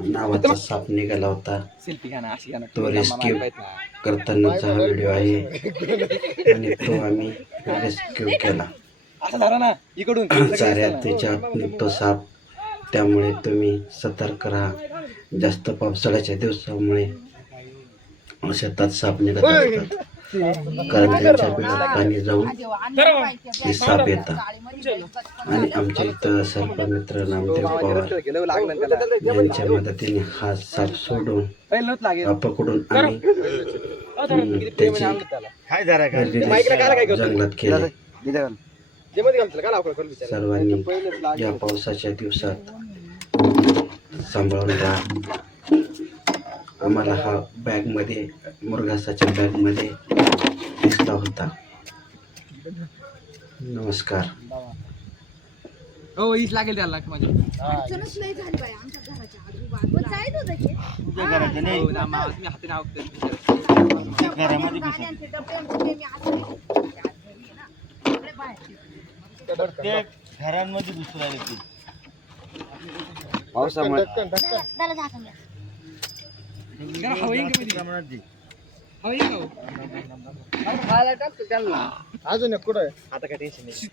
नावाचा साप निघाला होता तो रेस्क्यू करतानाचा हा व्हिडिओ आहे आणि तो आम्ही रेस्क्यू केला चाऱ्यात त्याच्यात निघतो साप त्यामुळे तुम्ही सतर्क राहा जास्त पावसाळ्याच्या दिवसामुळे शेतात साप निघत असतात कारण त्यांच्या बिळात पाणी जाऊन ते साप येतात. आणि आमच्या इथं सर्पमित्र नामदेव पवार यांच्या मदतीने हा साप सोडून पकडून आम्ही हम्म, त्याची जंगलात केले. सर्वांनी या पावसाच्या दिवसात सांभाळून राहा. आम्हाला हा बॅगमध्ये मुरघासाच्या बॅगमध्ये दिसला होता नमस्कार हो हीच लागेल त्याला माझी अडचणच लय झाली बाई आमच्या घराच्या आजूबाजूला जायत होतं की हो, ना, मा- मी हाताने आवडते बिचारा. गाड्यांचे डबे आणि डबे मी असं नाही केलं. ते आज घरी आहे ना. बाहेर. घरांमध्ये घुसून राहिले ते पावसामुळे त्याला झाकून द्या. अजून एक कुठं आहे? आता काय टेन्शन नाही.